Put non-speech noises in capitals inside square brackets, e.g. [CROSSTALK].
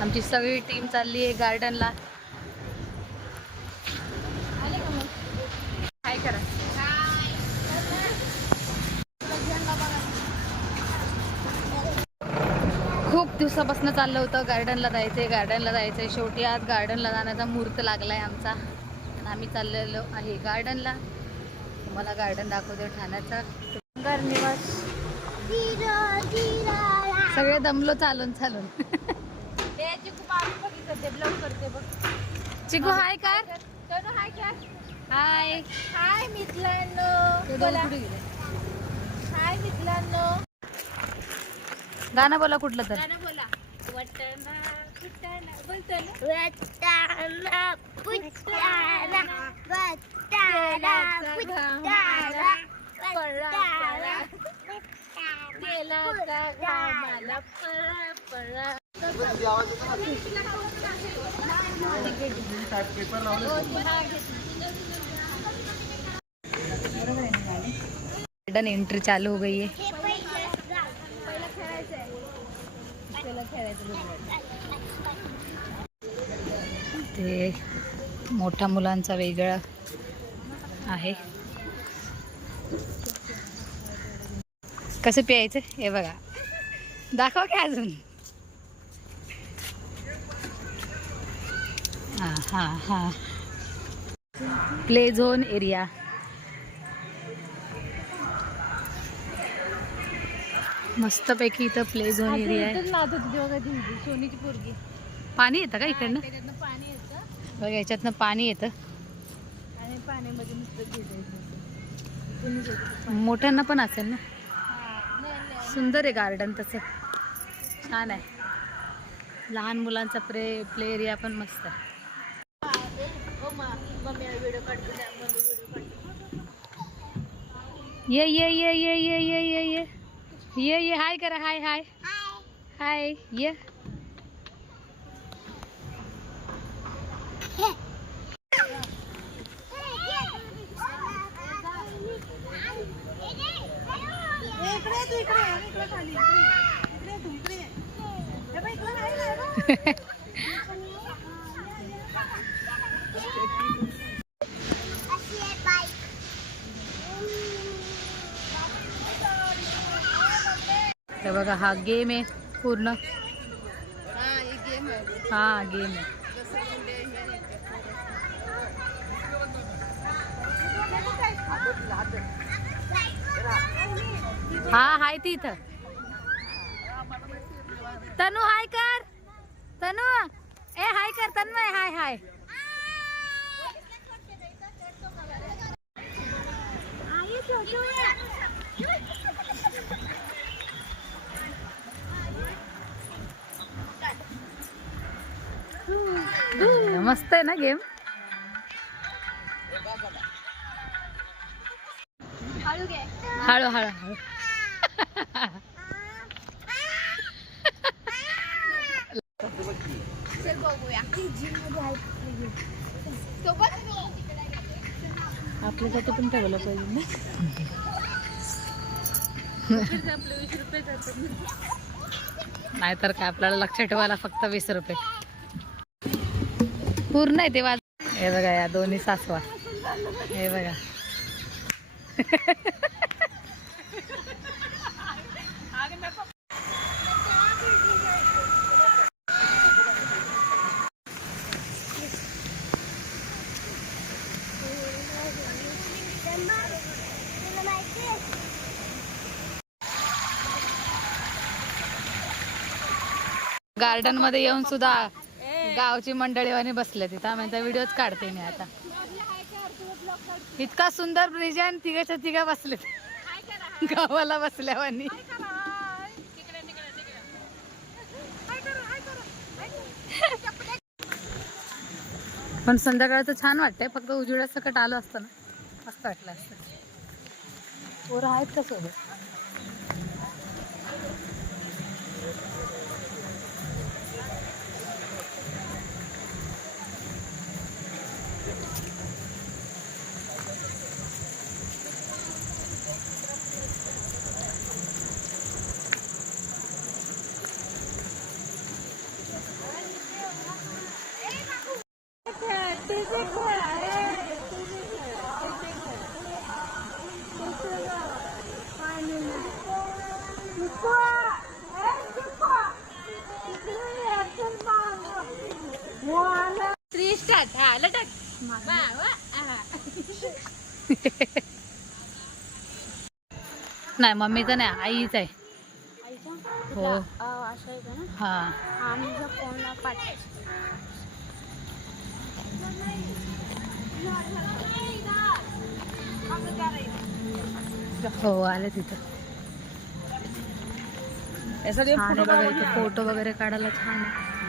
सगळी टीम चालली आहे गार्डनला काय करा. खूप दिवसापासून चाललं होतं गार्डनला जायचंय गार्डनला जायचंय. शेवटी आज गार्डनला जाण्याचा मुहूर्त लागलाय आमचा. आणि आम्ही चाललेलो आहे गार्डनला तुम्हाला गार्डन दाखवते ठाण्याचा. निवास सगळे दमलो चालून चालून. चिकू हाय काय हाय हाय मित्रांनो बोला? हाय मित्रांनो गाणं बोला कुठलं तर. गाणं बोला. वटाणा डन एंट्री चालू हो गई है। ते मोठ्या मुलांचा वेगळा आहे. कसं प्यायचं? हे बघा. दाखवा काय अजून. हां हां हां प्ले झोन एरिया. मस्तपैकी इथं प्ले झोन एरिया आहे. सोनीची पोरगी. पाणी येतं का इकडनं? पाणी येतं. बघा याच्यातनं पाणी येतं. आणि पाण्यामध्ये मोठ्यांना पण असेल ना? सुंदर आहे गार्डन तसं. छान आहे. लहान मुलांचा प्ले प्ले एरिया पण मस्त आहे. मम्मी व्हिडिओ काढतो त्या मम्मी व्हिडिओ काढतो. ये ये ये ये ये ये ये ये. ये ये हाय करा हाय हाय. हाय ये. [LAUGHS] हे बघा हा गेम आहे पूर्ण. हा गेम आहे. हा हाय ती इथं. तनू हाय कर. तनू. ए हाय कर तन्मय हाय हाय. मस्त आहे ना गेम? हळू हळू हळू. [LAUGHS] [LAUGHS] सोबत आपल्यासाठी पण ठेवायला पाहिजे ना. आपले वीस रुपये नाहीतर काय आपल्याला लक्षात ठेवायला फक्त वीस रुपये. पूर्ण आहे ते वाज हे बघा या दोन्ही सासवा. हे बघा. गार्डनमध्ये येऊन सुद्धा गावची मंडळीवानी बसले तिथं. म्हणजे व्हिडिओच काढते मी आता. इतका सुंदर ब्रिज आहे आणि तिघाच्या तिघा बसले. गावाला बसल्यावानी पण संध्याकाळचं छान वाटतंय. फक्त उजेडात सकट आलं असतं ना. असं वाटलं असतं. पोरं आहेत का सोबत? [LAUGHS] नाही मम्मीचं नाही आईच आहे? हो. हा. हो आले तिथं. फोटो वगैरे काढायला छान आहे.